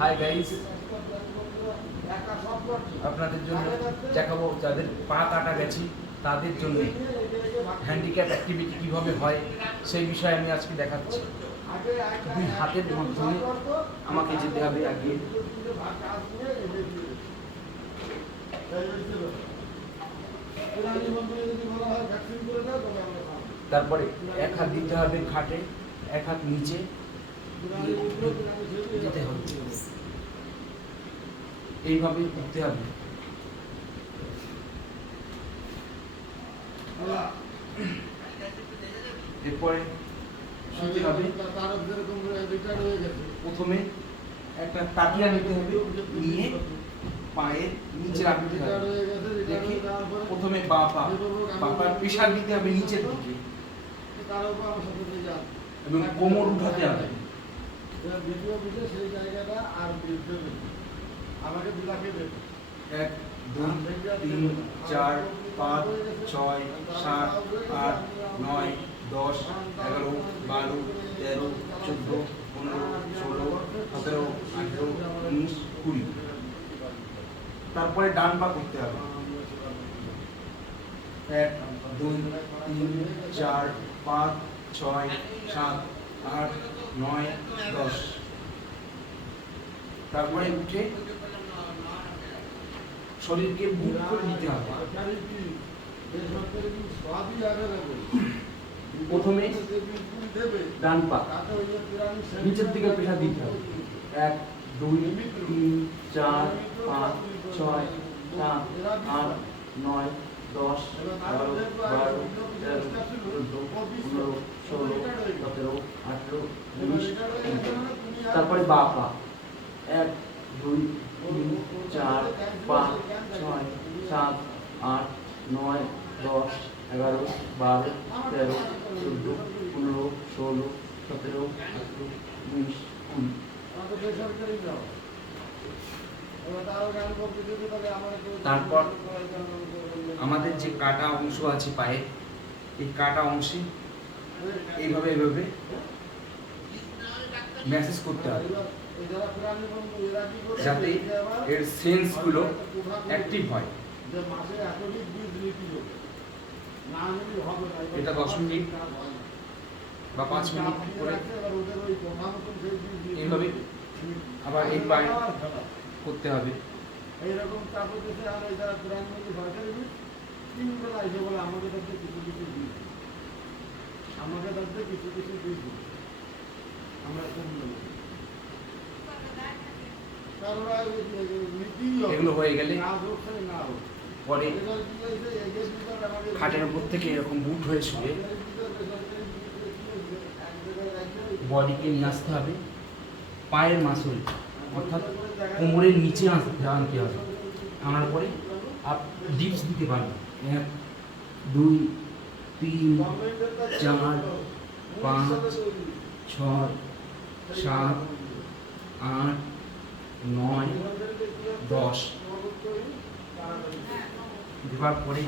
Hi guys, আপনাদের জন্য দেখাবো যাদের পা কাটা গেছে তাদের জন্য হ্যান্ডিক্যাপ অ্যাক্টিভিটি কীভাবে হয় সেই বিষয়ে আমি আজকে দেখাচ্ছি। দুই হাতের মাধ্যমে আমাকে যেতে হবে আগে। তারপরে এক হাত দিতে হবে খাটে, এক হাত নিচে যেতে হবে, এইভাবে উঠতে হবে। এরপরে শুতে হবে। প্রথমে একটা তাকিয়া নিতে হবে, নিয়ে পায়ের নিচে রাখতে হবে। দেখি প্রথমে বাপার প্রেশার দিতে হবে নিচের দিকে এবং কোমর উঠাতে হবে। এক, দুই, তিন, চার, পাঁচ, ছয়, সাত, আট, নয়, 10, 11, 12, 13, 14, 15, 16, 17, 18, 19, 20। তারপরে ডান পা করতে হবে। 1, 2, 3, 4, 5, 6, 7, 8, 9, 10। তারপরে উঠে শরীরকে মুভ করে দিতে হবে। প্রথমে ডান পা নিচের দিকে প্রেসার দিতে হবে। 1, 2, 3, 4, 5, 6, 7, 8, 9, 10, 11, 12, 13, 14, 15, 16, 17, 18, 19। তারপরে বা পা 1, 2, 3, 4, 5, 6, 7, 8, 9, 10, 11, 12, 13, 14, 15, 16, 17, 18, 19, 20। তারপর আমাদের যে কাটা অংশ আছে পায়ে, এই কাটা অংশে এইভাবে ম্যাসেজ করতে হবে যাতে এর সেন্সগুলো অ্যাক্টিভ হয়। এটা 10 মিনিট বা 5 মিনিট করে এইভাবে আবার এই পায়ে করতে হবে। এইরকম কাপড় দিতে আমরা যারা প্রধানমন্ত্রী সরকারি তিনজন আইসে বলে আমাকে তাদের কিছু দিয়েছি, আমাকে তাদের কিছু দিয়েছি, আমরা এগুলো হয়ে গেলে পরে খাটের উপর থেকে এরকম বুট হয়ে শুয়ে বডিকে নিয়ে আসতে হবে পায়ের মাসল, অর্থাৎ কোমরের নিচে আনতে হবে। আনার পরে ডিপস দিতে পারবেন। 1, 2, 3, 4, 5, 6, 7, 8, 9, 10 দেওয়ার পরে